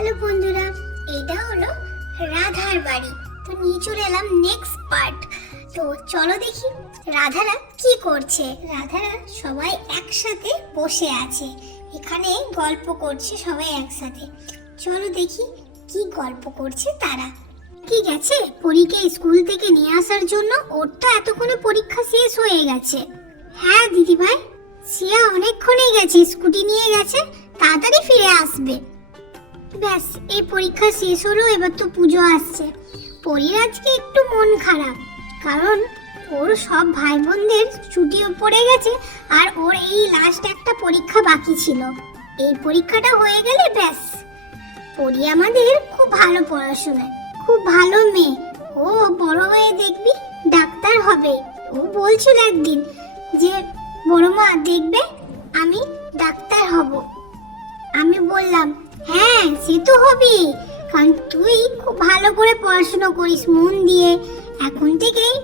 Hello বন্ধুরা, এটা হলো রাধার বাড়ি। তো নিয়ে চলে এলাম নেক্সট পার্ট তো চলো দেখি রাধারা কি করছে। রাধারা সবাই একসাথে বসে আছে। এখানে গল্প করছে সবাই একসাথে। চলো দেখি কি গল্প করছে তারা। ঠিক আছে পরীকে স্কুল থেকে নিয়ে আসার জন্য ওর তো এতক্ষণে পরীক্ষা শেষ হয়ে গেছে। হ্যাঁ দিদি ভাই সিয়া অনেকক্ষণেই গেছে, স্কুটি নিয়ে গেছে, তাড়াতাড়ি ফিরে আসবে। ব্যাস, এই পরীক্ষা শেষ হলো, এবার তো পুজো আসছে। পরীর আজকে একটু মন খারাপ, কারণ ওর সব ভাই বোনদের ছুটিও পড়ে গেছে আর ওর এই লাস্ট একটা পরীক্ষা বাকি ছিল। এই পরীক্ষাটা হয়ে গেলে ব্যাস, পরি আমাদের খুব ভালো পড়াশোনায়, খুব ভালো মেয়ে। ও বড় হয়ে দেখবি ডাক্তার হবে। ও বলছিল একদিন যে, বড় মা, দেখবে আমি ডাক্তার হব। আমি বললাম হ্যাঁ সে তো হবি কারণ তুই খুব ভালো করে পড়াশোনা করিস, মন দিয়ে। এখন থেকেই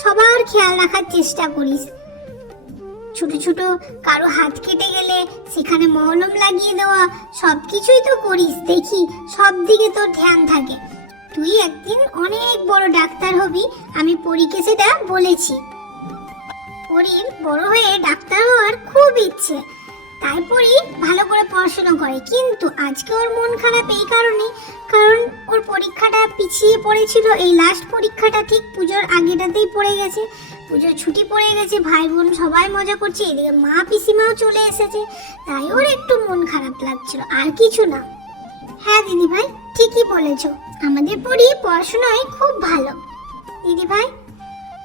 সবার খেয়াল রাখার চেষ্টা করিস। ছোট ছোট কারও হাত কেটে গেলে সেখানে মহলম লাগিয়ে দেওয়া সব কিছুই তো করিস। দেখি সব দিকে তোর ধ্যান থাকে। তুই একদিন অনেক বড় ডাক্তার হবি, আমি পরীকে সেটা বলেছি। পরীর বড় হয়ে ডাক্তার হওয়ার খুব ইচ্ছে। তাই পরি ভালো করে পড়াশোনা করে। কিন্তু আজকে ওর মন খারাপ এই কারণে, কারণ ওর পরীক্ষাটা পিছিয়ে পড়েছিল। এই লাস্ট পরীক্ষাটা ঠিক পুজোর আগেটাতেই পড়ে গেছে। পুজোর ছুটি পড়ে গেছে ভাই বোন সবাই মজা করছে, এদিকে মা পিসিমাও চলে এসেছে। তাই ওর একটু মন খারাপ লাগছিল, আর কিছু না। হ্যাঁ দিদি ভাই ঠিকই বলেছ। আমাদের পরি পড়াশোনায় খুব ভালো। দিদি ভাই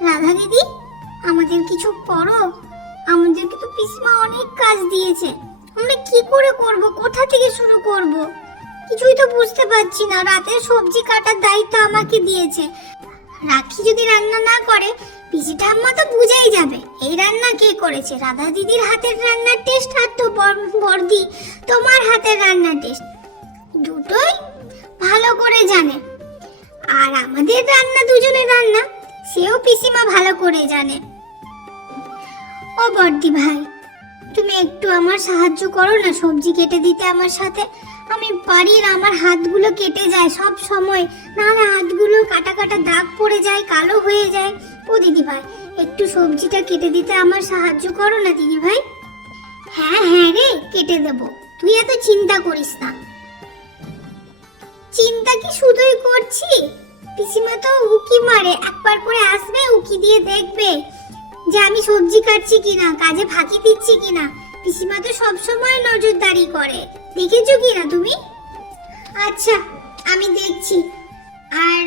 রাধা দিদি, আমাদের কিছু পড়ো? আমাদেরকে তো পিসমা অনেক কাজ দিয়েছে। আমরা কি করে করব? কোথা থেকে শুরু করব? কিছুই তো বুঝতে পারছি না। রাতের সবজি কাটার দায়িত্ব আমাকে দিয়েছে। রাখি যদি রান্না না করে পিসি ঠাম্মা তো বুঝেই যাবে। এই রান্না কে করেছে? রাধা দিদির হাতের রান্নার টেস্ট আর তো বর- বর্দি, তোমার হাতের রান্নার টেস্ট দুটোই ভালো করে জানে। আর আমাদের রান্না, দুজনের রান্না, সেও পিসিমা ভালো করে জানে। ও বর্দি ভাই, তুমি একটু আমার সাহায্য করো না সবজি কেটে দিতে আমার সাথে। আমি বাড়ির আমার হাতগুলো কেটে যায় সব সময়। নাহলে হাতগুলো কাটা কাটা দাগ পড়ে যায়, কালো হয়ে যায়। ও দিদি ভাই, একটু সবজিটা কেটে দিতে আমার সাহায্য করো না দিদি ভাই। হ্যাঁ হ্যাঁ রে, কেটে দেব। তুই এত চিন্তা করিস না। চিন্তা কি শুধুই করছি? পিসিমা তো উকি মারে, একবার করে আসবে, উকি দিয়ে দেখবে। যে আমি সবজি কাটছি কিনা, কাজে ফাঁকি দিচ্ছি কিনা? পিসিমা তো সবসময় নজরদারি করে। দেখেছ কিনা তুমি? আচ্ছা আমি দেখছি। আর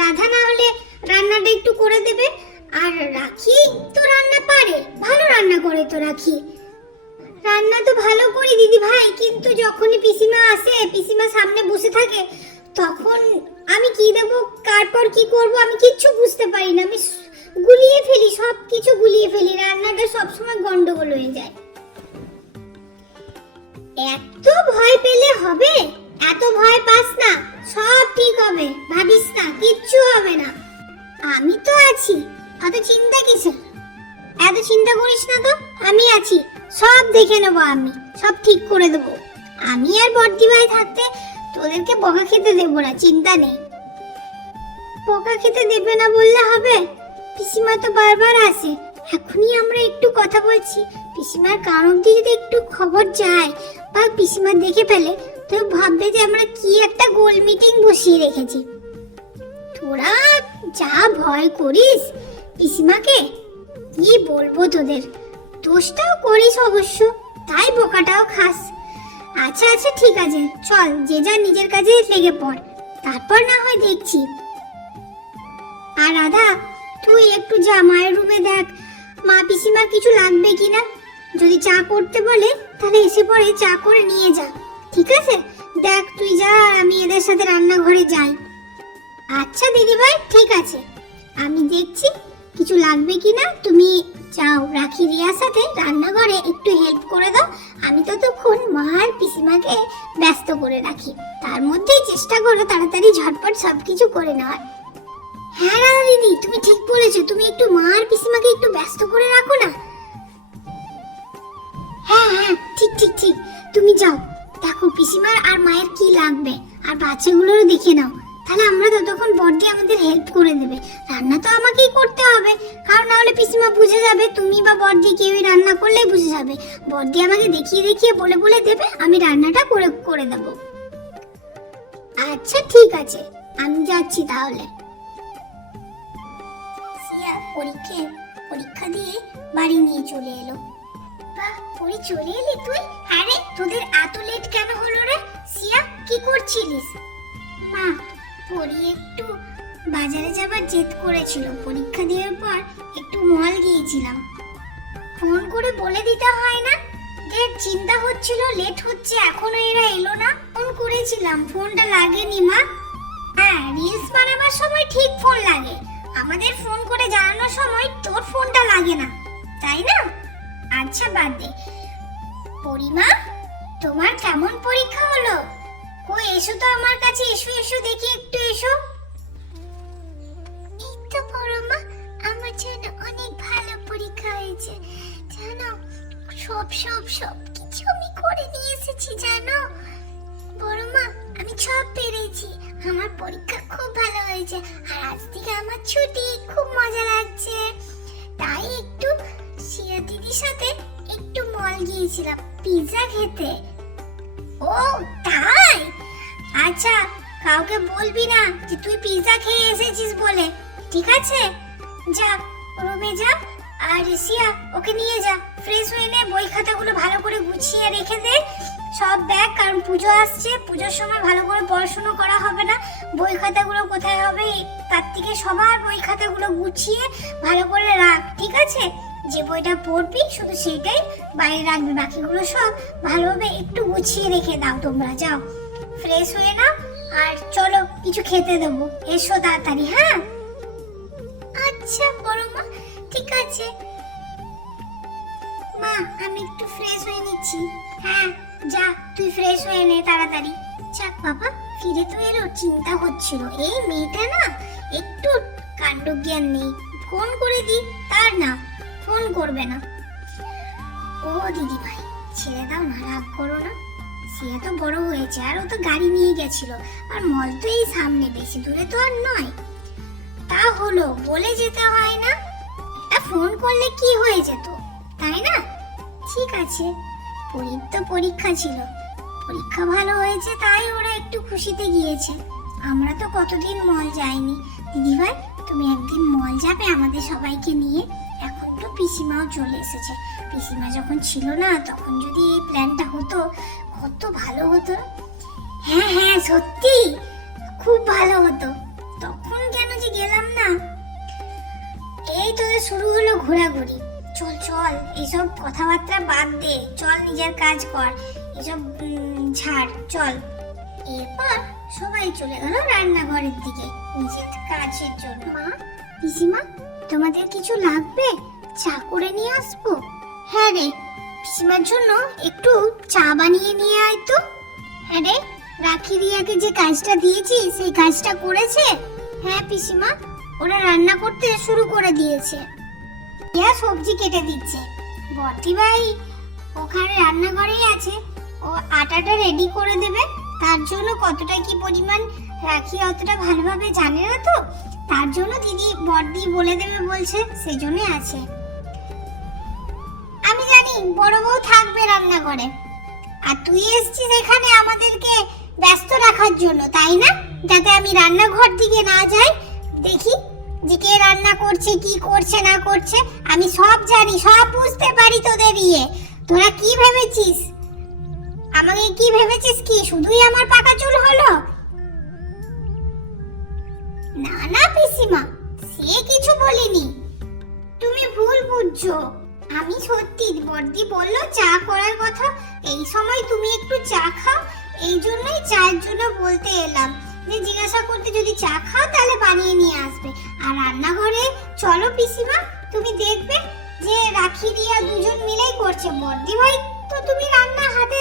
রাধা না হলে রান্নাটা একটু করে দেবে? আর রাখি তো রান্না পারে। ভালো রান্না করে তো রাখি। রান্না তো ভালো করি দিদি ভাই, কিন্তু যখনই পিসিমা আসে, পিসিমা সামনে বসে থাকে, তখন আমি কি দেব? কারপর কি করব? আমি কিচ্ছু বুঝতে পারি না। আমি গুলিয়ে ফেলি সব কিছু গুলিয়ে ফেলি, রান্নাটা সবসময় গন্ডগোল হয়ে যায়। এত ভয় পেলে হবে? এত ভয় পাস না, সব ঠিক হবে, ভাবিস না, কিচ্ছু হবে না। আমি তো আছি, অত চিন্তা কিসের? এত চিন্তা করিস না তো, আমি আছি, সব দেখে নেব আমি, সব ঠিক করে দেবো। আমি আর বর্দি ভাই থাকতে তোদেরকে বকা খেতে দেবো না, চিন্তা নেই। বকা খেতে দেবে না বললে হবে? পিসিমা তো বারবার আসে। এখনই আমরা একটু কথা বলছি। পিসিমার কারণ দিয়ে যদি একটু খবর যায় বা পিসিমা দেখে ফেলে, তো ভাববে যে আমরা কি একটা গোল মিটিং বসিয়ে রেখেছি। তোরা যা ভয় করিস পিসিমাকে, কি বলব তোদের? দোষটাও করিস অবশ্য, তাই বোকাটাও খাস। আচ্ছা আচ্ছা ঠিক আছে, চল, যে যা নিজের কাজে লেগে পড়। তারপর না হয় দেখছি। আর রাধা তুই একটু যা মায়ের রুমে দেখ। মা পিসিমার কিছু লাগবে কিনা? যদি চা করতে বলে, তাহলে এসে পরে চা করে নিয়ে যা। ঠিক আছে? দেখ তুই যা আর আমি এদের সাথে রান্নাঘরে যাই। আচ্ছা দিদিভাই, ঠিক আছে। আমি দেখছি কিছু লাগবে কিনা। তুমি যাও, রাখি রিয়ার সাথে রান্নাঘরে একটু হেল্প করে দাও। আমি ততক্ষণ মা আর পিসিমাকে ব্যস্ত করে রাখি। তার মধ্যেই চেষ্টা করো তাড়াতাড়ি ঝটপট সব কিছু করে নেওয়ার। হ্যাঁ রাধা দিদি, তুমি ঠিক বলেছ, তুমি একটু মা আর পিসিমাকে একটু ব্যস্ত করে রাখো না। হ্যাঁ হ্যাঁ ঠিক ঠিক ঠিক, তুমি যাও। দেখো, পিসিমার আর মায়ের কি লাগবে, আর বাচ্চাগুলোরও দেখে নাও। তাহলে আমরা ততক্ষণ বড়দি আমাদের হেল্প করে দেবে। রান্না তো আমাকেই করতে হবে, কারণ না হলে পিসিমা বুঝে যাবে, তুমি বা বড়দি কেউই রান্না করলেই বুঝে যাবে। বড়দি আমাকে দেখিয়ে দেখিয়ে, বলে বলে দেবে, আমি রান্নাটা করে করে দেবো। আচ্ছা ঠিক আছে, আমি যাচ্ছি তাহলে। পরীক্ষা পরীক্ষা দিয়ে বাড়ি নিয়ে চলে এলো। বাহ, পড়ি চলে এলি তুই? আরে তোদের এত লেট কেন হলো রে? সিয়া কি করছিলিস? মা, পড়ি একটু বাজারে যাবার জেদ করেছিল। পরীক্ষা দেওয়ার পর একটু মল গিয়েছিলাম। ফোন করে বলে দিতে হয় না? যে চিন্তা হচ্ছিল লেট হচ্ছে, এখনও এরা এলো না। ফোন করেছিলাম, ফোনটা লাগেনি মা। হ্যাঁ রিলস বানাবার সময় ঠিক ফোন লাগে। আমাদের ফোন করে জানানোর সময় তোর ফোনটা লাগে না, তাই না? আচ্ছা বাদ দে। পরিমা, তোমার কেমন পরীক্ষা হলো? কই এসো তো আমার কাছে, এসো এসো, দেখি একটু এসো। এই তো পরমা, আমার জন্য অনেক ভালো পরীক্ষা হয়েছে। জানো, সব সব সব কিছু আমি করে নিয়ে এসেছি, জানো? আমি সব পেরেছি। আমার পরীক্ষা খুব ভালো হয়েছে আর আজ থেকে আমার ছুটি। খুব মজা লাগছে। তাই একটু শিয়া দিদির সাথে একটু মল গিয়েছিলাম পিৎজা খেতে। ও, তাই? আচ্ছা কাউকে বলবি না যে তুই পিৎজা খেয়ে এসেছিস বলে। ঠিক আছে? যা রুমে যা। আর সিয়া ওকে নিয়ে যা। ফ্রেশ হয়ে নে, বই খাতাগুলো ভালো করে গুছিয়ে রেখে দে। সব দেখ, কারণ পুজো আসছে, পুজোর সময় ভালো করে পড়াশুনো করা হবে না। বই খাতাগুলো কোথায় হবে? তার থেকে সবার বই খাতাগুলো গুছিয়ে ভালো করে রাখ, ঠিক আছে? যে বইটা পড়বি, শুধু সেইটাই বাইরে রাখবি, বাকিগুলো সব ভালোভাবে একটু গুছিয়ে রেখে দাও তোমরা, যাও। ফ্রেশ হয়ে নাও, আর চলো কিছু খেতে দেবো। এসো তাড়াতাড়ি হ্যাঁ? আচ্ছা বড় মা, ঠিক আছে। মা, আমি একটু ফ্রেশ হয়ে নিচ্ছি। হ্যাঁ। যা, তুই ফ্রেশ হয়ে নে তাড়াতাড়ি। যাক বাবা, ফিরে তো এলো, চিন্তা হচ্ছিল। এই মেয়েটা না, একটু কাণ্ড জ্ঞান নেই। ফোন করে দি, তার না, ফোন করবে না। ও দিদি ভাই ছেড়ে দাও না, রাগ করো না। সে তো বড় হয়েছে, আর ও তো গাড়ি নিয়ে গেছিল। আর মল তো এই সামনে, বেশি দূরে তো আর নয়। তা হলো, বলে যেতে হয় না? ফোন করলে কি হয়ে যেত? তাই না? ঠিক আছে। পরীর তো পরীক্ষা ছিল। পরীক্ষা ভালো হয়েছে, তাই ওরা একটু খুশিতে গিয়েছে। আমরা তো কতদিন মল যাইনি। দিদিভাই, তুমি একদিন মল যাবে আমাদের সবাইকে নিয়ে? এখন তো পিসিমাও চলে এসেছে। পিসিমা যখন ছিল না, তখন যদি এই প্ল্যানটা হতো, কত ভালো হতো। হ্যাঁ হ্যাঁ সত্যি, খুব ভালো হতো। তখন কেন যে গেলাম না? এই তোদের শুরু হলো ঘোরাঘুরি। চল চল এসব কথাবার্তা বাদ দে। চল নিজের কাজ কর। এসব ছাড় চল। এরপর সবাই চলে গেল রান্নাঘরের দিকে নিজের কাজের জন্য। মা পিসিমা তোমাদের কিছু লাগবে? চা করে নিয়ে আসব? হ্যাঁ রে পিসিমার জন্য একটু চা বানিয়ে নিয়ে আয় তো। হ্যাঁ রে রাখি রিয়াকে যে কাজটা দিয়েছি সেই কাজটা করেছে? হ্যাঁ পিসিমা ওরা রান্না করতে শুরু করে দিয়েছে। রিয়া সবজি কেটে দিচ্ছে। বর্তি ভাই ওখানে রান্নাঘরেই আছে। ও আটাটা রেডি করে দেবে। তার জন্য কতটা কি পরিমাণ রাখি অতটা ভালোভাবে জানে না তো? তার জন্য দিদি বর্দি বলে দেবে বলছে সেই জন্য আছে। আমি জানি, বড় বউ থাকবে রান্নাঘরে। আর তুই এসছিস এখানে আমাদেরকে ব্যস্ত রাখার জন্য, তাই না? যাতে আমি রান্নাঘর দিকে না যাই, দেখি যে কে রান্না করছে, কি করছে, না করছে, আমি সব জানি, সব বুঝতে পারি তোদের ইয়ে। তোরা কি ভেবেছিস? আমাকে কি ভেবেছিস কি, শুধুই আমার পাকা চুল হলো? না না, পিসিমা, সে কিছু বলিনি। তুমি ভুল বুঝছ। আমি সত্যি, বর্দি বলল, চা করার কথা। এই সময় তুমি একটু চা খাও, এই জন্যই চায়ের জন্য বলতে এলাম। যে জিজ্ঞাসা করতে যদি চা খাও, তাহলে বানিয়ে নিয়ে আসবে। আর রান্নাঘরে, চলো পিসিমা, তুমি দেখবে যে রাখি দিয়া দুজন মিলেই করছে। বর্দি ভাই তো তুমি রান্না হাতে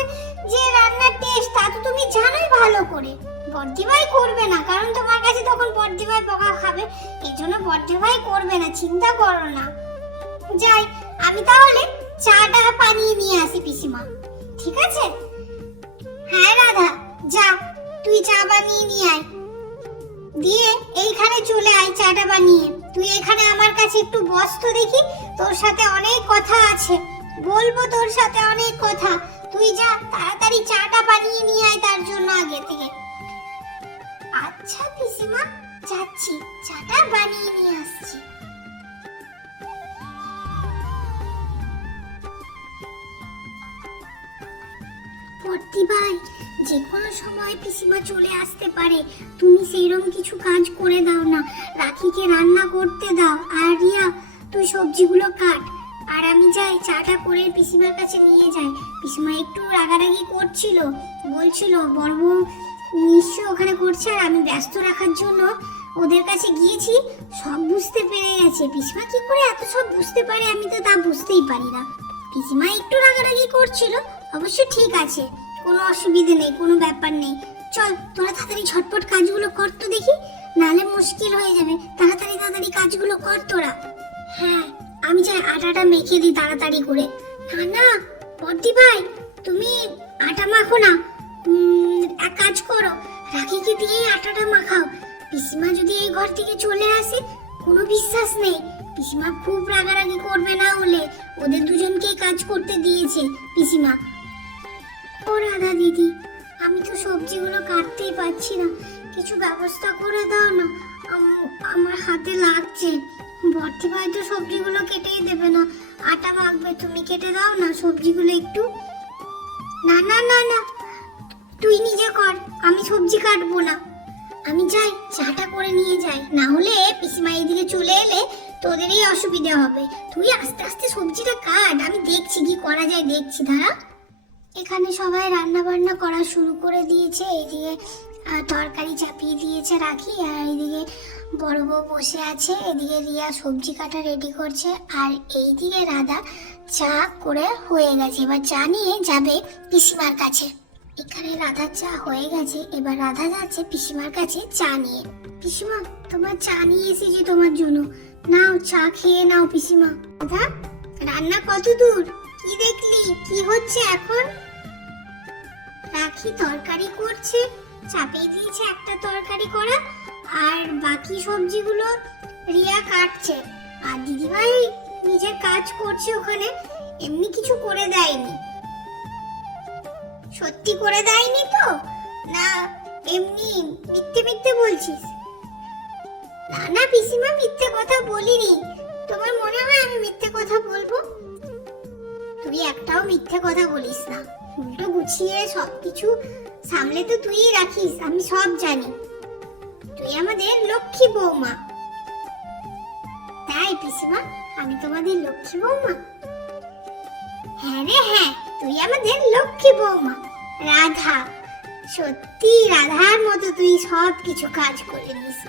যে রান্নার টেস্ট তা তো তুমি জানোই ভালো করে। বর্দি ভাই করবে না, কারণ তোমার কাছে তখন বর্দি ভাই বকা খাবে। এই জন্য বর্দি ভাই করবে না, চিন্তা করো না। যাই, আমি তাহলে চাটা বানিয়ে নিয়ে আসি পিসিমা। ঠিক আছে? হ্যাঁ রাধা, যা। তুই চা বানিয়ে নিয়ে আয়। দিয়ে এইখানে চলে আয় চাটা বানিয়ে। তুই এখানে আমার কাছে একটু বস তো দেখি, তোর সাথে অনেক কথা আছে। বলব তোর সাথে অনেক কথা। তুই যা, তাড়াতাড়ি চাটা বানিয়ে নিয়ে আয় তার জন্য আগে থেকে। আচ্ছা পিসিমা, যাচ্ছি। চাটা বানিয়ে নিয়ে আসছি। ভর্তি ভাই? যে কোনো সময় পিসিমা চলে আসতে পারে। তুমি সেইরকম কিছু কাজ করে দাও না। রাখিকে রান্না করতে দাও। আর রিয়া তুই সবজিগুলো কাট। আর আমি যাই, চাটা করে পিসিমার কাছে নিয়ে যাই। পিসিমা একটু রাগারাগি করছিল। বলছিল বউ নিশ্চয় ওখানে করছে আর আমি ব্যস্ত রাখার জন্য ওদের কাছে গিয়েছি। সব বুঝতে পেরে গেছে। পিসিমা কি করে এত সব বুঝতে পারে? আমি তো তা বুঝতেই পারি না। পিসিমা একটু রাগারাগি করছিল। অবশ্য ঠিক আছে, কোনো অসুবিধে নেই, কোনো ব্যাপার নেই। চল, তোরা তাড়াতাড়ি ঝটপট কাজগুলো কর তো দেখি নালে মুশকিল হয়ে যাবে। তাড়াতাড়ি তাড়াতাড়ি কাজগুলো কর তোরা। হ্যাঁ আমি চাই আটাটা মেখে দিই তাড়াতাড়ি করে। না না বদ্দি ভাই, তুমি আটা মাখো না। এক কাজ করো, রাখিকে দিয়ে আটাটা মাখাও। পিসিমা যদি এই ঘর থেকে চলে আসে, কোনো বিশ্বাস নেই। পিসিমা খুব রাগারাগি করবে না হলে, ওদের দুজনকেই কাজ করতে দিয়েছে পিসিমা। ও রাধা দিদি, আমি তো সবজিগুলো কাটতেই পারছি না। কিছু ব্যবস্থা করে দাও না। আম- আমার হাতে লাগছে। ভর্তি ভাই তো সবজিগুলো কেটেই দেবে না। আটা মাখবে, তুমি কেটে দাও না সবজিগুলো একটু। না না না না, তুই নিজে কর, আমি সবজি কাটবো না। আমি যাই, চাটা করে নিয়ে যাই। না হলে পিসিমা এইদিকে চলে এলে তোদেরই অসুবিধা হবে। তুই আস্তে আস্তে সবজিটা কাট, আমি দেখছি কি করা যায়, দেখছি, দাঁড়া। এখানে সবাই রান্না বান্না করা শুরু করে দিয়েছে। এইদিকে তরকারি চাপিয়ে দিয়েছে রাখি আর এইদিকে বড় বউ বসে আছে। এদিকে রিয়া সবজি কাটা রেডি করছে আর এইদিকে রাধা চা করে হয়ে গেছে। এবার চা নিয়ে যাবে পিসিমার কাছে। এখানে রাধার চা হয়ে গেছে। এবার রাধা যাচ্ছে পিসিমার কাছে চা নিয়ে। পিসিমা, তোমার চা নিয়ে এসেছি তোমার জন্য। নাও, চা খেয়ে নাও পিসিমা। রাধা, রান্না কত দূর? কি দেখলি? কি হচ্ছে এখন? রাখি তরকারি করছে, চাপিয়ে দিয়েছে একটা তরকারি করা, আর বাকি সবজিগুলো রিয়া কাটছে। আর দিদিভাই নিজের কাজ করছে ওখানে, এমনি কিছু করে দেয়নি। সত্যি করে দেয়নি তো? না, এমনি মিথ্যে মিথ্যে বলছিস? না না, পিসিমা, মিথ্যে কথা বলিনি। তোমার মনে হয় আমি মিথ্যে কথা বলব? তুই একটাও মিথ্যে কথা বলিস না। উল্টো গুছিয়ে সবকিছু সামলে তো তুই রাখিস, আমি সব জানি। তুই আমাদের লক্ষ্মী বৌমা। তাই পিসিমা, আমি তোমাদের লক্ষ্মী বৌমা? হ্যাঁ রে হ্যাঁ তুই আমাদের লক্ষ্মী বৌমা। রাধা, সত্যি রাধার মতো তুই সব কিছু কাজ করে নিস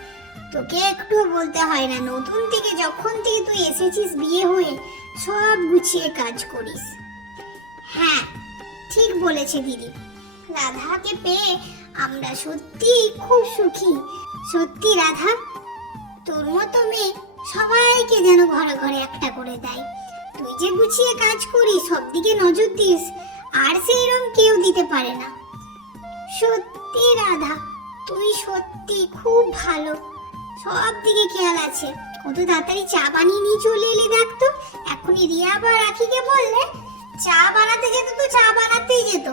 তোকে একটু বলতে হয় না, নতুন থেকে যখন থেকে তুই এসেছিস বিয়ে হয়ে, সব গুছিয়ে কাজ করিস। হ্যাঁ ঠিক বলেছে দিদি। রাধাকে পেয়ে আমরা সত্যি খুব সুখী। সত্যি রাধা, তোর মতো মেয়ে সবাইকে যেন ঘরে ঘরে একটা করে দেয়। তুই যে গুছিয়ে কাজ করিস, সব দিকে নজর দিস, আর সেই সেইরকম কেউ দিতে পারে না। সত্যি রাধা, তুই সত্যি খুব ভালো। সব দিকে খেয়াল আছে। কত তাড়াতাড়ি চা বানিয়ে নিয়ে চলে এলি দেখতো এখনই রিয়া বা রাখিকে বললে চা বানাতে যেত তো, চা বানাতেই যেত।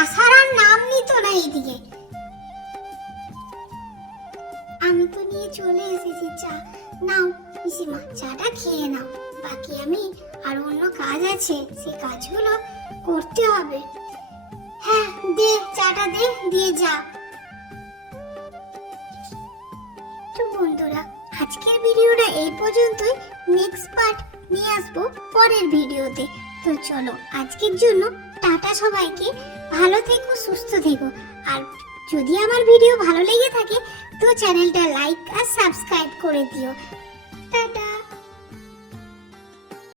আসার আর নাম নিত না এইদিকে। আমি তো নিয়ে চলে এসেছি চা। নাও, পিসিমা, চাটা খেয়ে নাও। বাকি আমি আর অন্য কাজ আছে সেই কাজগুলো করতে হবে। হ্যাঁ দে, চাটা দে, দিয়ে যা। তো বন্ধুরা, আজকের ভিডিওটা এই পর্যন্তই। নেক্সট পার্ট নিয়ে আসব পরের ভিডিওতে। তো চলো, আজকের জন্য টাটা সবাইকে। ভালো থেকো, সুস্থ থেকো। আর যদি আমার ভিডিও ভালো লেগে থাকে, তো চ্যানেলটা লাইক আর সাবস্ক্রাইব করে দিও। টাটা।